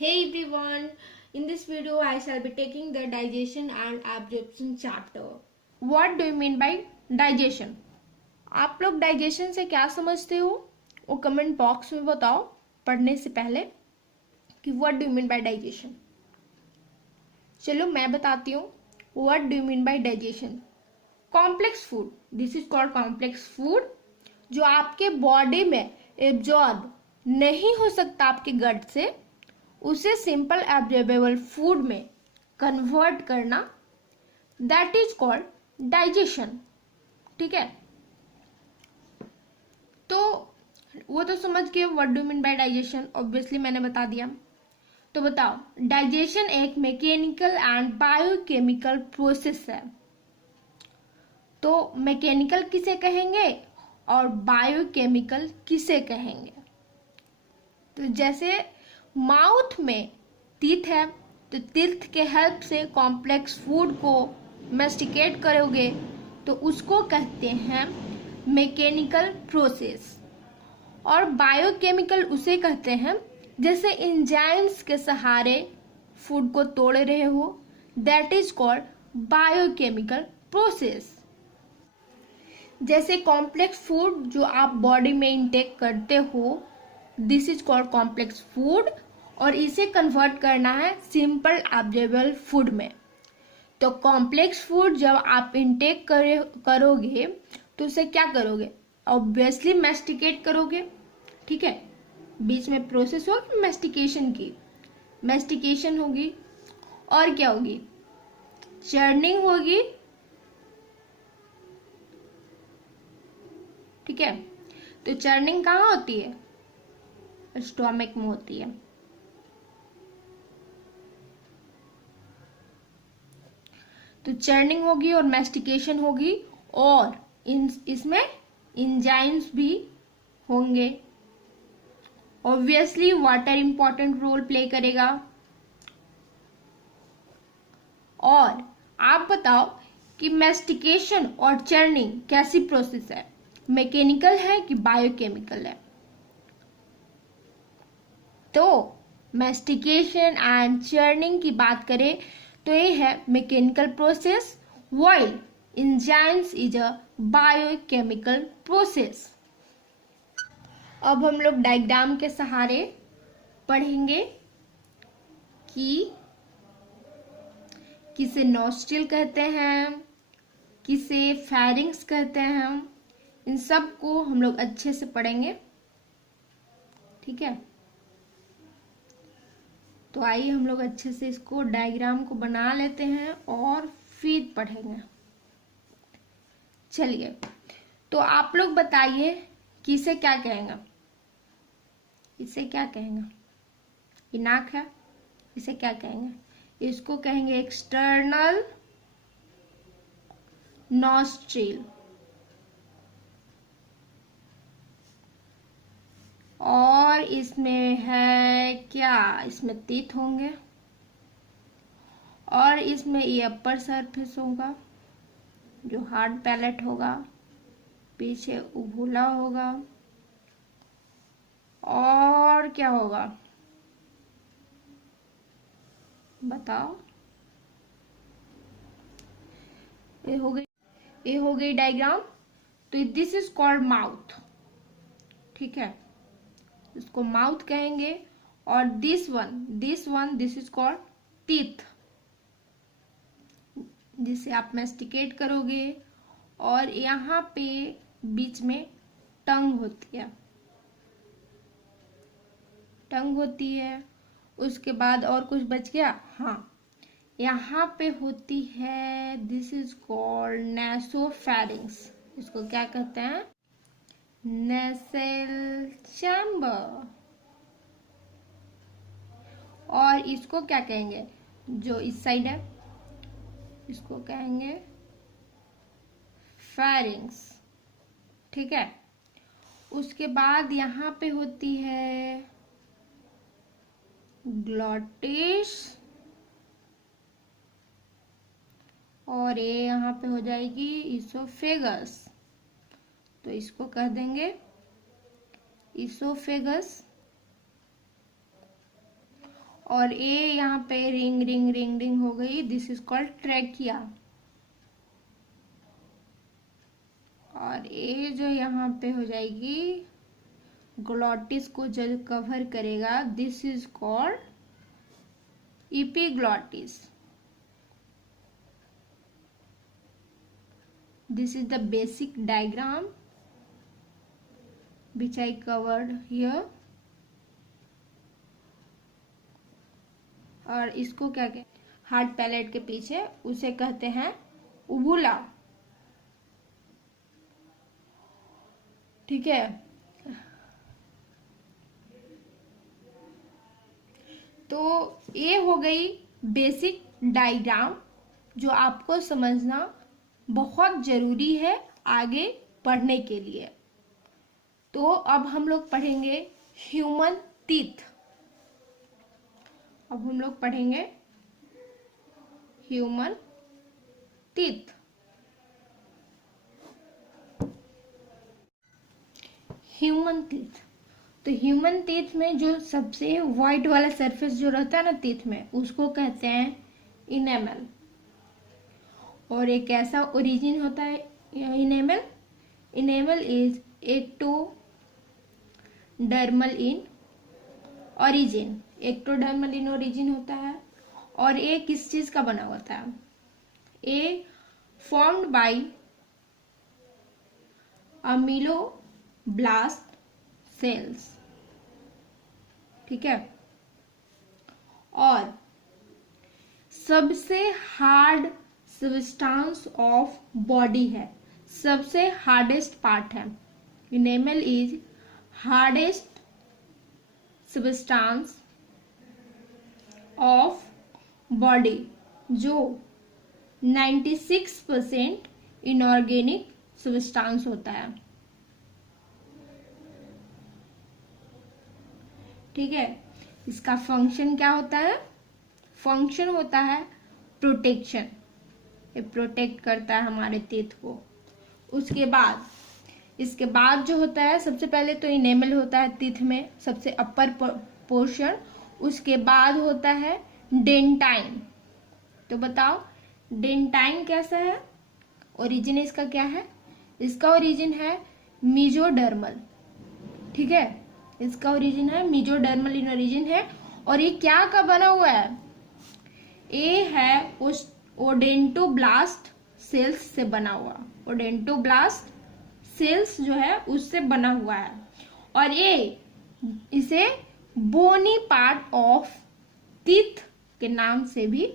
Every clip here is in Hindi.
Hey everyone, in this video I shall be taking the digestion and absorption chapter. What do you mean by digestion? आप लोग डाइजेशन से क्या समझते हो वो कमेंट बॉक्स में बताओ पढ़ने से पहले कि what do you mean by digestion. चलो मैं बताती हूँ what do you mean by digestion. Complex food, this is called complex food, जो आपके बॉडी में एब्जॉर्ब नहीं हो सकता आपके गट से, उसे सिंपल एब्जॉर्बेबल फूड में कन्वर्ट करना, दैट इज कॉल्ड डाइजेशन। ठीक है, तो वो तो समझ गए what do mean by digestion, obviously मैंने बता दिया। तो बताओ, डाइजेशन एक मैकेनिकल एंड बायोकेमिकल प्रोसेस है। तो मैकेनिकल किसे कहेंगे और बायोकेमिकल किसे कहेंगे? तो जैसे माउथ में टीथ है, तो टीथ के हेल्प से कॉम्प्लेक्स फूड को मेस्टिकेट करोगे तो उसको कहते हैं मैकेनिकल प्रोसेस। और बायोकेमिकल उसे कहते हैं जैसे एंजाइम्स के सहारे फूड को तोड़ रहे हो, that is called biochemical process. जैसे कॉम्प्लेक्स फूड जो आप बॉडी में इंटेक करते हो, this is called complex food, और इसे कन्वर्ट करना है सिंपल एब्जॉर्बेबल फूड में। तो कॉम्प्लेक्स फूड जब आप इंटेक करोगे तो उसे क्या करोगे? ऑब्वियसली मैस्टिकेट करोगे। ठीक है, बीच में प्रोसेस होगी मैस्टिकेशन की, मैस्टिकेशन होगी और क्या होगी? चर्निंग होगी। ठीक है, तो चर्निंग कहाँ होती है? स्टोमक में होती है। तो चर्निंग होगी और मैस्टिकेशन होगी, और इसमें एंजाइम्स भी होंगे। Obviously water important role play करेगा। और आप बताओ कि मैस्टिकेशन और चर्निंग कैसी प्रोसेस है, मैकेनिकल है कि बायोकेमिकल है? तो मैस्टिकेशन एंड चर्निंग की बात करें तो ये है mechanical process, while enzymes is a biochemical process. अब हम लोग डायग्राम के सहारे पढ़ेंगे कि किसे नॉस्ट्रिल कहते हैं, किसे फेरिंग्स कहते हैं। इन सब को हम लोग अच्छे से पढ़ेंगे। ठीक है, तो आइए हम लोग अच्छे से इसको डायग्राम को बना लेते हैं और फिर पढ़ेंगे। चलिए, तो आप लोग बताइए कि इसे क्या कहेंगे? इसे क्या कहेंगे? ये नाक है, इसे क्या कहेंगे? इसको कहेंगे एक्सटर्नल नॉस्ट्रिल। और इसमें है क्या? इसमें टीथ होंगे, और इसमें ये अपर सरफेस होगा जो हार्ड पैलेट होगा, पीछे उभूला होगा, और क्या होगा बताओ? ये हो गई डायग्राम। तो दिस इज कॉल्ड माउथ। ठीक है, इसको माउथ कहेंगे। और this this is called teeth, जिसे आप मैस्टिकेट करोगे। और यहाँ पे बीच में टंग होती है, टंग होती है। उसके बाद और कुछ बच गया? हाँ, यहाँ पे होती है, दिस इज कॉल्ड नेसोफेरिंग्स। इसको क्या कहते हैं? नेसल चैम्बर। और इसको क्या कहेंगे? जो इस साइड है इसको कहेंगे फेरिंग्स। ठीक है, उसके बाद यहाँ पे होती है ग्लॉटिस, और ये यहाँ पे हो जाएगी इसोफेगस। तो इसको कह देंगे इसोफेगस। और ए यहाँ पे रिंग रिंग रिंग रिंग हो गई, दिस इज कॉल्ड ट्रैकिया। और ए जो यहाँ पे हो जाएगी ग्लॉटिस को जो कवर करेगा, this is called epiglottis. This is the basic diagram which I covered here. और इसको क्या कहते हैं, हार्ड पैलेट के पीछे उसे कहते हैं उबुला। ठीक है, तो ये हो गई बेसिक डायग्राम जो आपको समझना बहुत जरूरी है आगे पढ़ने के लिए। तो अब हम लोग पढ़ेंगे ह्यूमन टीथ। अब हम लोग पढ़ेंगे ह्यूमन टीथ। ह्यूमन टीथ, तो ह्यूमन टीथ में जो सबसे व्हाइट वाला सरफेस जो रहता है ना टीथ में, उसको कहते हैं इनेमल। और एक ऐसा ओरिजिन होता है enamel, enamel is ectodermal in origin, ectodermal in origin होता है। और ये किस चीज का बना होता है, ये फॉर्म्ड बाय अमीलोब्लास्ट सेल्स। ठीक है, और सबसे हार्ड सब्सटेंस ऑफ बॉडी है, सबसे हार्डेस्ट पार्ट है। Enamel is hardest substance of body, जो 96% इनऑर्गेनिक सब्सटेंस होता है। ठीक है, इसका फंक्शन क्या होता है, फंक्शन होता है प्रोटेक्शन, ये प्रोटेक्ट करता है हमारे टीथ को। उसके बाद इसके बाद जो होता है, सबसे पहले तो इनेमल होता है टीथ में सबसे अपर पोर्शन, उसके बाद होता है डेंटाइन। तो बताओ डेंटाइन कैसा है, ओरिजिन इसका क्या है, इसका ओरिजिन है मीजोडर्मल। ठीक है, इसका ओरिजिन है मीजोडर्मल इन ओरिजिन है। और ये क्या का बना हुआ है, ये है उस ओडेंटोब्लास्ट सेल्स से बना हुआ, ओडेंटोब्लास्ट सेल्स जो है उससे बना हुआ है। और ये इसे बोनी पार्ट ऑफ टीथ के नाम से भी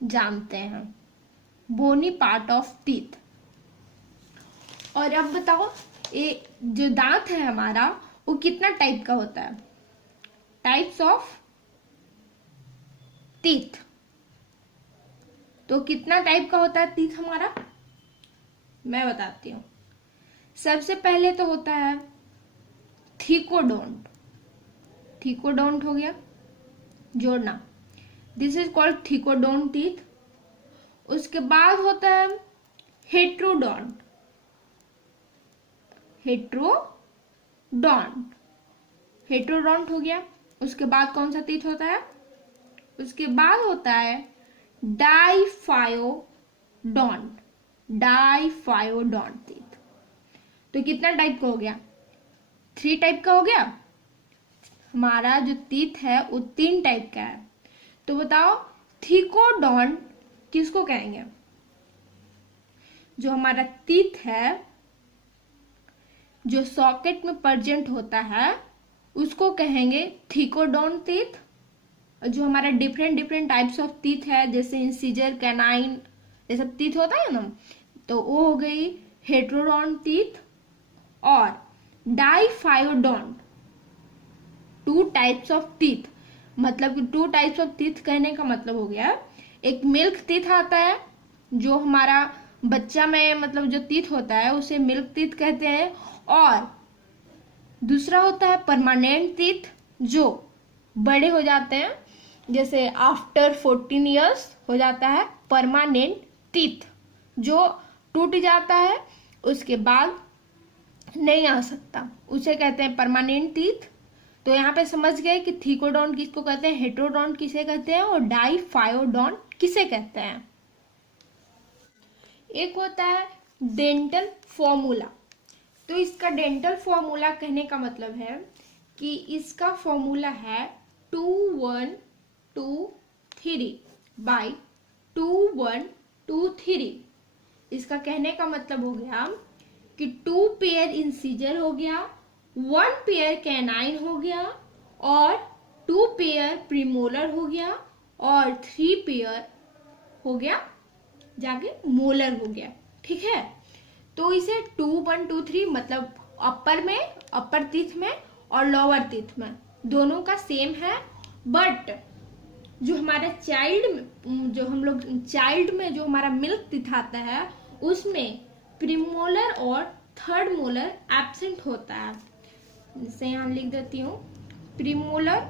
जानते हैं, बोनी पार्ट ऑफ टीथ। और अब बताओ ये जो दांत है हमारा वो कितना टाइप का होता है, टाइप्स ऑफ टीथ। तो कितना टाइप का होता है टीथ हमारा, मैं बताती हूं। सबसे पहले तो होता है थीकोडोंट, थीकोडोंट हो गया जोड़ना, this is called thecodont teeth. उसके बाद होता है हेट्रोडोंट, हेट्रोडोंट, हेट्रोडोंट हो गया। उसके बाद कौन सा टीथ होता है, उसके बाद होता है डाइफायोडोंट, डाइफायोडोंट टीथ। तो कितना टाइप का हो गया, 3 टाइप का हो गया। हमारा जो टीथ है वो 3 टाइप का है। तो बताओ थीकोडोंट किसको कहेंगे, जो हमारा टीथ है जो सॉकेट में प्रेजेंट होता है उसको कहेंगे थीकोडोंट टीथ। जो हमारा डिफरेंट टाइप्स ऑफ टीथ है, जैसे इंसिजर, कैनाइन, ये सब टीथ होता है ना, तो वो हो गई हेट्रोडोंट टीथ। और डाइफायोडोंट, 2 टाइप्स ऑफ टीथ, मतलब 2 टाइप्स ऑफ टीथ कहने का मतलब हो गया, एक मिल्क टीथ आता है जो हमारा बच्चा में मतलब जो टीथ होता है उसे मिल्क टीथ कहते हैं। और दूसरा होता है परमानेंट टीथ, जो बड़े हो जाते हैं, जैसे आफ्टर 14 इयर्स हो जाता है परमानेंट टीथ, जो टूट जाता है उसके बाद नहीं आ सकता, उसे कहते हैं परमानेंट टीथ। तो यहाँ पे समझ गए कि थिकोडोंट किसको कहते हैं, हेटेरोडोंट किसे कहते हैं और डाइफायोडोंट किसे कहते हैं। एक होता है डेंटल फॉर्मूला। तो इसका डेंटल फॉर्मूला कहने का मतलब है कि इसका फॉर्मूला है 2123 बाई 2123। इसका कहने का मतलब हो गया कि 2 पेयर इंसीजर हो गया, 1 पेयर कैनाइन हो गया और 2 पेयर प्रीमोलर हो गया और 3 पेयर हो गया जाके मोलर हो गया। ठीक है, तो इसे 2123 मतलब अपर टीथ में और लोअर टीथ में दोनों का सेम है। बट जो हमारा चाइल्ड में जो हमारा मिल्क टीथ आता है उसमें प्रीमोलर और थर्ड मोलर एब्सेंट होता है। जैसे यहां लिख देती हूं, premolar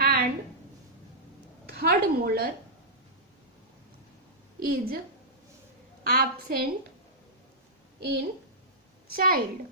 and third molar is absent in child.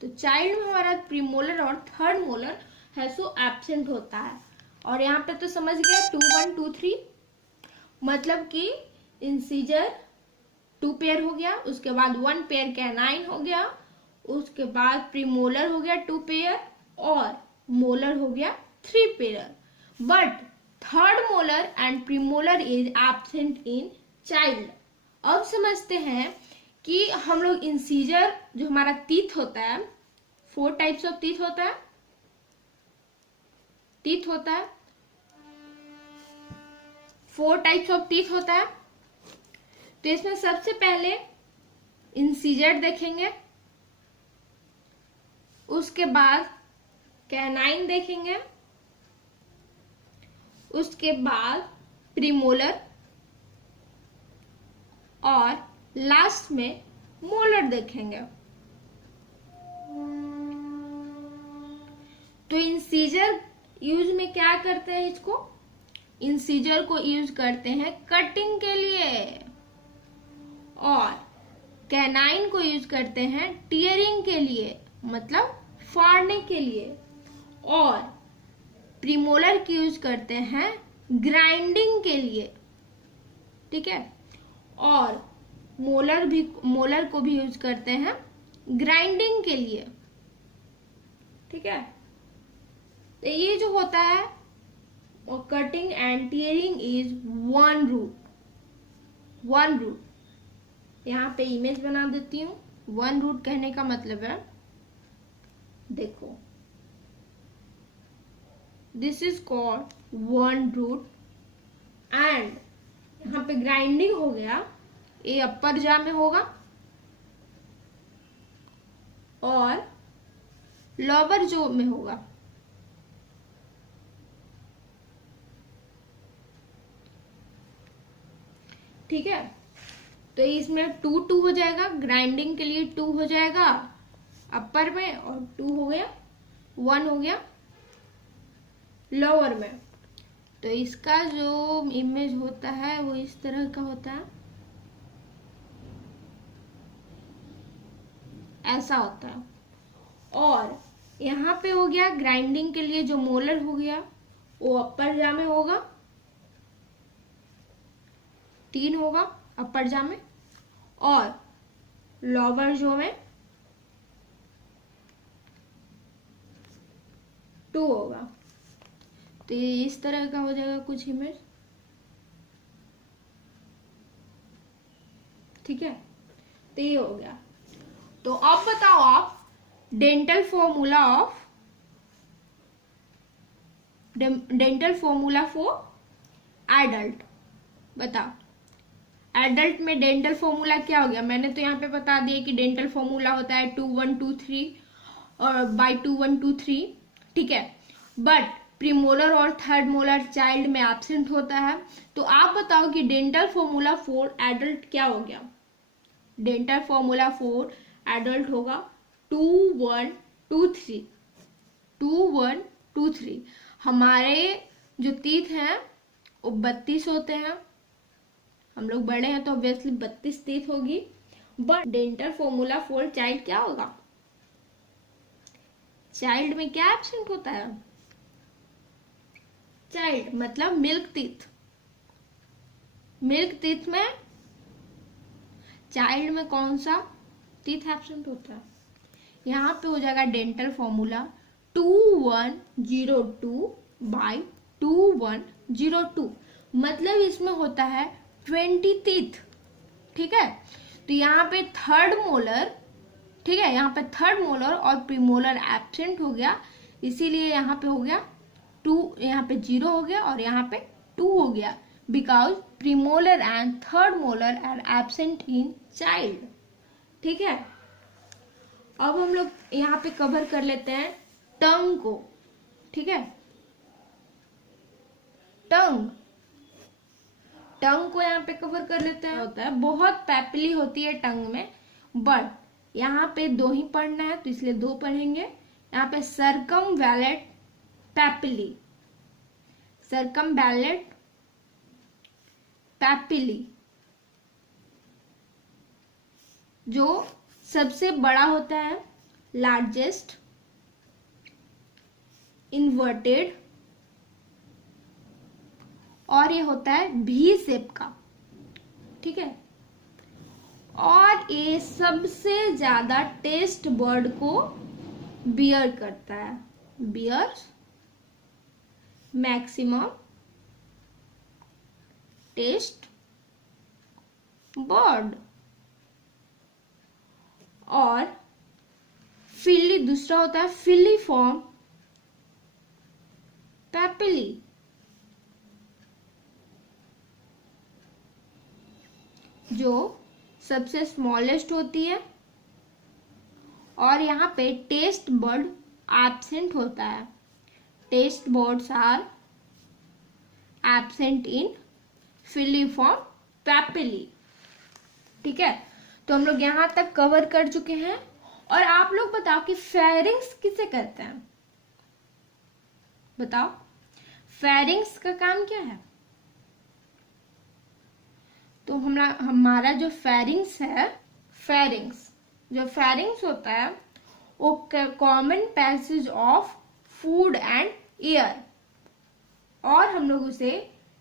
तो चाइल्ड में हमारा प्रीमोलर और थर्ड मोलर है सो एब्सेंट होता है। और यहाँ पे तो समझ गया 2123 मतलब कि इंसीजर 2 पेयर हो गया, उसके बाद 1 पेयर कैनाइन हो गया, उसके बाद प्रीमोलर हो गया 2 पेयर और मोलर हो गया 3 pair. But third molar and premolar is absent in child. अब समझते हैं कि हम लोग इंसीजर जो हमारा टीथ होता है, 4 टाइप्स ऑफ टीथ होता है, 4 टाइप्स ऑफ टीथ होता है। तो इसमें सबसे पहले इंसीजर देखेंगे, उसके बाद कैनाइन देखेंगे, उसके बाद प्रीमोलर और लास्ट में मोलर देखेंगे। तो इंसीजर यूज में क्या करते हैं, इसको इंसीजर को यूज करते हैं कटिंग के लिए और कैनाइन को यूज करते हैं टीयरिंग के लिए मतलब फाड़ने के लिए और प्रीमोलर की यूज करते हैं ग्राइंडिंग के लिए। ठीक है, और मोलर को भी यूज करते हैं ग्राइंडिंग के लिए। ठीक है, तो ये जो होता है और cutting and tearing is one root. यहाँ पे इमेज बना देती हूँ। वन रूट कहने का मतलब है, देखो this is called one root and यहाँ पे ग्राइंडिंग हो गया, ये अपर जा में होगा और लोअर जो में होगा। ठीक है, तो इसमें 2 हो जाएगा, ग्राइंडिंग के लिए 2 हो जाएगा अपर में और 2 हो गया 1 हो गया लोअर में। तो इसका जो इमेज होता है वो इस तरह का होता है, ऐसा होता है। और यहाँ पे हो गया ग्राइंडिंग के लिए जो मोलर हो गया वो अपर जा में होगा, 3 होगा अपर जा में और लोअर जो में 2 होगा। तो ये इस तरह का हो जाएगा कुछ इमेज। ठीक है, तो ये हो गया। तो अब बताओ आप डेंटल फॉर्मूला फॉर एडल्ट बताओ। एडल्ट में डेंटल फॉर्मूला क्या हो गया, मैंने तो यहाँ पे बता दिया कि डेंटल फॉर्मूला होता है 2123 और बाई 2123। ठीक है, बट प्रीमोलर और थर्ड मोलर चाइल्ड में एब्सेंट होता है। तो आप बताओ कि डेंटल फॉर्मूला फॉर एडल्ट क्या हो गया। डेंटल फॉर्मूला फॉर एडल्ट होगा 2123। हमारे जो टीथ हैं वो 32 होते हैं, हम लोग बड़े हैं तो ऑब्वियसली 32 टीथ होगी। But dental formula for child क्या होगा चाइल्ड में क्या एब्सेंट होता है? चाइल्ड मतलब मिल्क टीथ। मिल्क टीथ में चाइल्ड में कौन सा टीथ एब्सेंट होता है? यहाँ पे हो जाएगा डेंटल फॉर्मूला 2102/2102, मतलब इसमें होता है 20 टीथ। ठीक है, तो यहाँ पे थर्ड मोलर, ठीक है, यहाँ पे थर्ड मोलर और प्रीमोलर एब्सेंट हो गया, इसीलिए यहाँ पे हो गया 2, यहाँ पे 0 हो गया और यहाँ पे 2 हो गया, because premolar and third molar are absent in child. ठीक है, अब हम लोग यहाँ पे कवर कर लेते हैं टंग को। ठीक है, टंग को यहाँ पे कवर कर लेते हैं। होता है बहुत पैपिली होती है टंग में, बट यहाँ पे 2 ही पढ़ना है तो इसलिए 2 पढ़ेंगे। यहाँ पे सर्कमवैलेंट पैपिली, सर्कमवैलेंट पैपिली जो सबसे बड़ा होता है, लार्जेस्ट, इन्वर्टेड, और ये होता है भी शेप का। ठीक है, और ये सबसे ज्यादा टेस्ट बर्ड को बियर करता है, बियर्स मैक्सिमम टेस्ट बर्ड। और फिली दूसरा होता है फिलीफॉर्म पैपिली, जो सबसे स्मॉलेस्ट होती है, और यहाँ पे टेस्ट बर्ड एब्सेंट होता है। Taste buds are absent in filiform papillae. ठीक है, तो हम लोग यहाँ तक कवर कर चुके हैं। और आप लोग बताओ कि फेरिंग्स किसे कहते हैं? बताओ, फेरिंग्स का काम क्या है? तो हमारा जो फेरिंग्स है, जो फेरिंग्स होता है वो common passage of food and air, और हम लोग उसे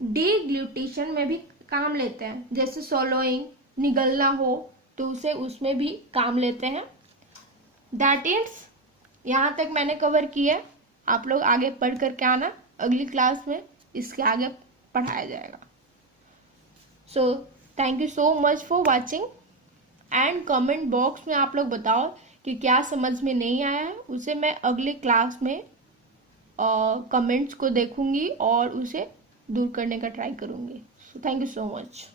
डिग्लूटेशन में भी काम लेते हैं, जैसे सोलोइंग, निगलना हो तो उसे उसमें भी काम लेते हैं। दैट इज, यहाँ तक मैंने कवर किया, आप लोग आगे पढ़ करके आना, अगली क्लास में इसके आगे पढ़ाया जाएगा। So thank you so much for watching, and comment box में आप लोग बताओ कि क्या समझ में नहीं आया है, उसे मैं अगले क्लास में कमेंट्स को देखूंगी और उसे दूर करने का ट्राई करूंगी। So thank you so much.